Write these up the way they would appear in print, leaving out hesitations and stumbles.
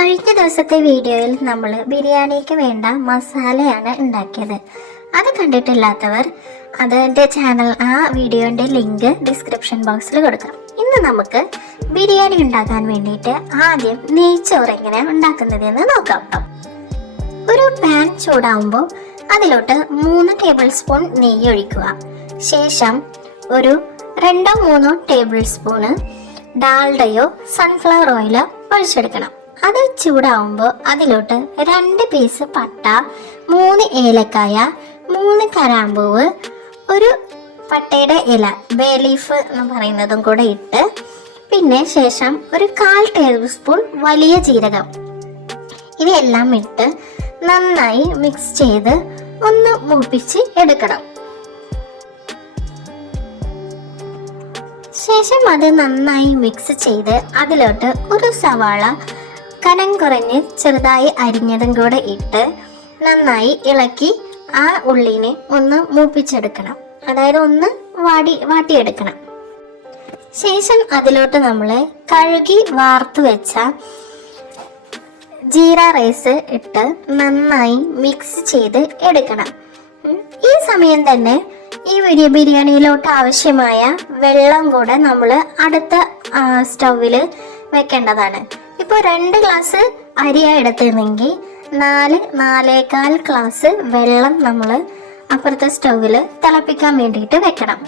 കഴിഞ്ഞ ദിവസത്തെ വീഡിയോയിൽ നമ്മൾ ബിരിയാണിക്ക് വേണ്ട മസാലയാണ് ഉണ്ടാക്കിയത്. അത് കണ്ടിട്ടില്ലാത്തവർ അതിൻ്റെ ചാനൽ ആ വീഡിയോൻ്റെ ലിങ്ക് ഡിസ്ക്രിപ്ഷൻ ബോക്സിൽ കൊടുക്കാം. ഇന്ന് നമുക്ക് ബിരിയാണി ഉണ്ടാക്കാൻ വേണ്ടിയിട്ട് ആദ്യം നെയ്ച്ചോറ് എങ്ങനെ ഉണ്ടാക്കുന്നതെന്ന് നോക്കാം. ഒരു പാൻ ചൂടാവുമ്പോൾ അതിലോട്ട് 3 ടേബിൾ സ്പൂൺ നെയ്യ് ഒഴിക്കുക. ശേഷം ഒരു 2-3 ടേബിൾ സ്പൂണ് ഡാൽഡയോ സൺഫ്ലവർ ഓയിലോ ഒഴിച്ചെടുക്കണം. അത് ചൂടാവുമ്പോൾ അതിലോട്ട് 2 പീസ് പട്ട, 3 ഏലക്കായ, 3 കരാമ്പൂവ്, ഒരു പട്ടയുടെ ഇല, ബേ ലീഫ് എന്ന് പറയുന്നതും കൂടെ ഇട്ട്, പിന്നെ ശേഷം ഒരു 1/4 ടേബിൾ സ്പൂൺ വലിയ ജീരകം, ഇവയെല്ലാം ഇട്ട് നന്നായി മിക്സ് ചെയ്ത് ഒന്ന് മൂപ്പിച്ച് എടുക്കണം. ശേഷം അത് നന്നായി മിക്സ് ചെയ്ത് അതിലോട്ട് ഒരു സവാള കനം കുറഞ്ഞ് ചെറുതായി അരിഞ്ഞതും കൂടെ ഇട്ട് നന്നായി ഇളക്കി ആ ഉള്ളിനെ ഒന്ന് മൂപ്പിച്ചെടുക്കണം. അതായത് ഒന്ന് വാട്ടിയെടുക്കണം. ശേഷം അതിലോട്ട് നമ്മൾ കഴുകി വാർത്തു വെച്ച ജീര റൈസ് ഇട്ട് നന്നായി മിക്സ് ചെയ്ത് എടുക്കണം. ഈ സമയം തന്നെ ഈ ബിരിയാണിയിലോട്ട് ആവശ്യമായ വെള്ളം കൂടെ നമ്മൾ അടുത്ത സ്റ്റൗവിൽ വെക്കേണ്ടതാണ്. ഇപ്പോൾ 2 ഗ്ലാസ് അരിയാണ് എടുത്തിരുന്നെങ്കിൽ 4-4.25 ഗ്ലാസ് വെള്ളം നമ്മൾ അപ്പുറത്തെ സ്റ്റൗവിൽ തിളപ്പിക്കാൻ വേണ്ടിയിട്ട് വെക്കണം.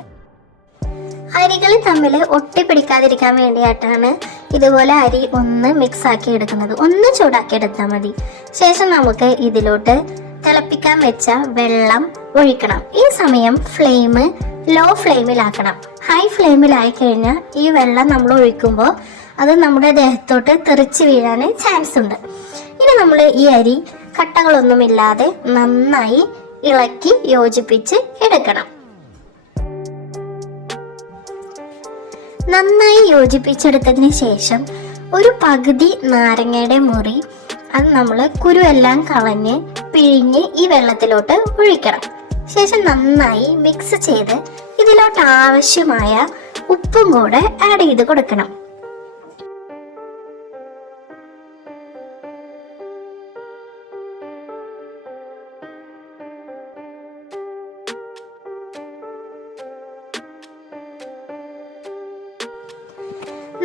അരികൾ തമ്മിൽ ഒട്ടിപ്പിടിക്കാതിരിക്കാൻ വേണ്ടിയിട്ടാണ് ഇതുപോലെ അരി ഒന്ന് മിക്സ് ആക്കി എടുക്കുന്നത്. ഒന്ന് ചൂടാക്കി എടുത്താൽ മതി. ശേഷം നമുക്ക് ഇതിലോട്ട് തിളപ്പിക്കാൻ വെച്ച വെള്ളം ഒഴിക്കണം. ഈ സമയം ഫ്ലെയിം ലോ ഫ്ലെയിമിലാക്കണം. ഹൈ ഫ്ലെയിമിലായി കഴിഞ്ഞാൽ ഈ വെള്ളം നമ്മൾ ഒഴിക്കുമ്പോൾ അത് നമ്മുടെ ദേഹത്തോട്ട് തെറിച്ച് വീഴാൻ ചാൻസ് ഉണ്ട്. ഇനി നമ്മൾ ഈ അരി കട്ടകളൊന്നുമില്ലാതെ നന്നായി ഇളക്കി യോജിപ്പിച്ച് എടുക്കണം. നന്നായി യോജിപ്പിച്ചെടുത്തതിന് ശേഷം ഒരു പകുതി നാരങ്ങയുടെ മുറി അത് നമ്മൾ കുരുവെല്ലാം കളഞ്ഞ് പിഴിഞ്ഞ് ഈ വെള്ളത്തിലോട്ട് ഒഴിക്കണം. ശേഷം നന്നായി മിക്സ് ചെയ്ത് ഇതിലോട്ട് ആവശ്യമായ ഉപ്പും കൂടെ ആഡ് ചെയ്ത് കൊടുക്കണം.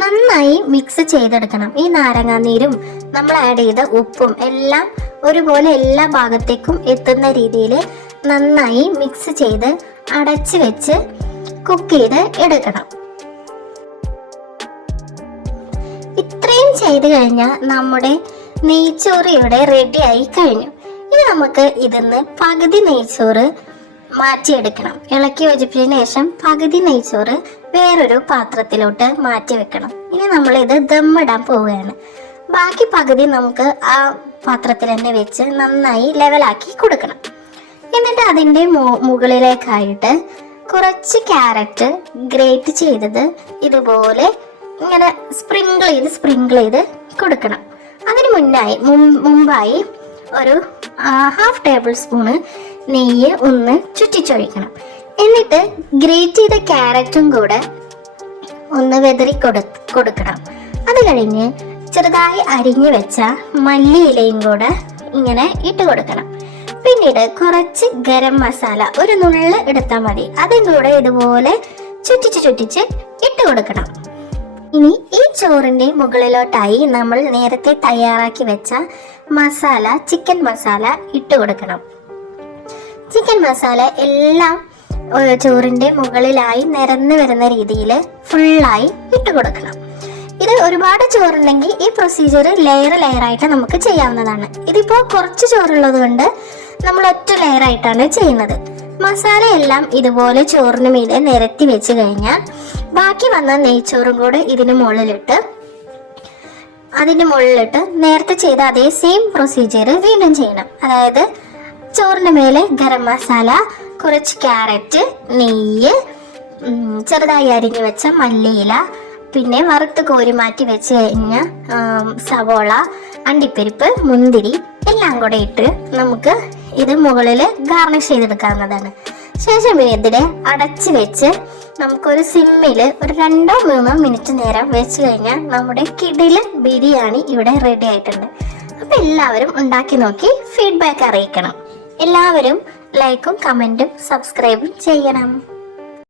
നന്നായി മിക്സ് ചെയ്തെടുക്കണം. ഈ നാരങ്ങാനീരും നമ്മൾ ആഡ് ചെയ്ത ഉപ്പും എല്ലാം ഒരുപോലെ എല്ലാ ഭാഗത്തേക്കും എത്തുന്ന രീതിയിൽ നന്നായി മിക്സ് ചെയ്ത് അടച്ച് വെച്ച് കുക്ക് ചെയ്ത് എടുക്കണം. ഇത്രയും ചെയ്ത് കഴിഞ്ഞാൽ നമ്മുടെ നെയ്ച്ചോറ് ഇവിടെ റെഡി ആയി കഴിഞ്ഞു. ഇനി നമുക്ക് ഇതിന്ന് പകുതി നെയ്ച്ചോറ് മാറ്റിയെടുക്കണം. ഇളക്കി യോജിപ്പിച്ചതിന് ശേഷം പകുതി നെയ്ച്ചോറ് വേറൊരു പാത്രത്തിലോട്ട് മാറ്റി വെക്കണം. ഇനി നമ്മൾ ഇത് ദമ്മിടാൻ പോവുകയാണ്. ബാക്കി പകുതി നമുക്ക് ആ പാത്രത്തിൽ തന്നെ വെച്ച് നന്നായി ലെവലാക്കി കൊടുക്കണം. എന്നിട്ട് അതിൻ്റെ മുകളിലേക്കായിട്ട് കുറച്ച് ക്യാരറ്റ് ഗ്രേറ്റ് ചെയ്തത് ഇതുപോലെ ഇങ്ങനെ സ്പ്രിങ്കിൾ ചെയ്ത് കൊടുക്കണം. അതിന് മുമ്പായി ഒരു 1/2 ടേബിൾ സ്പൂണ് നെയ്യ് ഒന്ന് ചുറ്റിച്ചൊഴിക്കണം. എന്നിട്ട് ഗ്രേറ്റ് ചെയ്ത ക്യാരറ്റും കൂടെ ഒന്ന് വെതറി കൊടുക്കണം. അത് കഴിഞ്ഞ് ചെറുതായി അരിഞ്ഞു വെച്ച മല്ലിയിലയും കൂടെ ഇങ്ങനെ ഇട്ട് കൊടുക്കണം. പിന്നീട് കുറച്ച് ഗരം മസാല ഒരു നുള്ള് എടുത്താൽ മതി. അതും കൂടെ ഇതുപോലെ ചുറ്റിച്ച് ഇട്ട് കൊടുക്കണം. ഇനി ഈ ചോറിൻ്റെ മുകളിലോട്ടായി നമ്മൾ നേരത്തെ തയ്യാറാക്കി വെച്ച മസാല, ചിക്കൻ മസാല ഇട്ട് കൊടുക്കണം. ചിക്കൻ മസാല എല്ലാം ചോറിൻ്റെ മുകളിലായി നിരന്ന് വരുന്ന രീതിയിൽ ഫുള്ളായി ഇട്ട് കൊടുക്കണം. ഇത് ഒരുപാട് ചോറുണ്ടെങ്കിൽ ഈ പ്രൊസീജിയർ ലെയറായിട്ട് നമുക്ക് ചെയ്യാവുന്നതാണ്. ഇതിപ്പോൾ കുറച്ച് ചോറുള്ളത് കൊണ്ട് നമ്മൾ ഒറ്റ ലെയറായിട്ടാണ് ചെയ്യുന്നത്. മസാല എല്ലാം ഇതുപോലെ ചോറിന് മീതെ നിരത്തി വെച്ച് കഴിഞ്ഞാൽ ബാക്കി വന്ന നെയ്ച്ചോറും കൂടെ അതിൻ്റെ മുകളിലിട്ട് നേരത്തെ ചെയ്ത അതേ സെയിം പ്രൊസീജിയർ വീണ്ടും ചെയ്യണം. അതായത് ചോറിൻ്റെ മേലെ ഗരം മസാല, കുറച്ച് ക്യാരറ്റ്, നെയ്യ്, ചെറുതായി അരിഞ്ഞു വെച്ച മല്ലിയില, പിന്നെ വറുത്ത് കോരി മാറ്റി വെച്ച് കഴിഞ്ഞ സവോള, അണ്ടിപ്പരിപ്പ്, മുന്തിരി എല്ലാം കൂടെ ഇട്ട് നമുക്ക് ഇത് മുകളിൽ ഗാർണിഷ് ചെയ്തെടുക്കാവുന്നതാണ്. ശേഷം ഇതിനെ അടച്ച് വെച്ച് നമുക്കൊരു സിമ്മിൽ ഒരു 2-3 മിനിറ്റ് നേരം വെച്ച് കഴിഞ്ഞാൽ നമ്മുടെ കിടിലൻ ബിരിയാണി ഇവിടെ റെഡി ആയിട്ടുണ്ട്. അപ്പം എല്ലാവരും ഉണ്ടാക്കി നോക്കി ഫീഡ്ബാക്ക് അറിയിക്കണം. എല്ലാവരും ലൈക്കും കമൻറ്റും സബ്സ്ക്രൈബും ചെയ്യണം.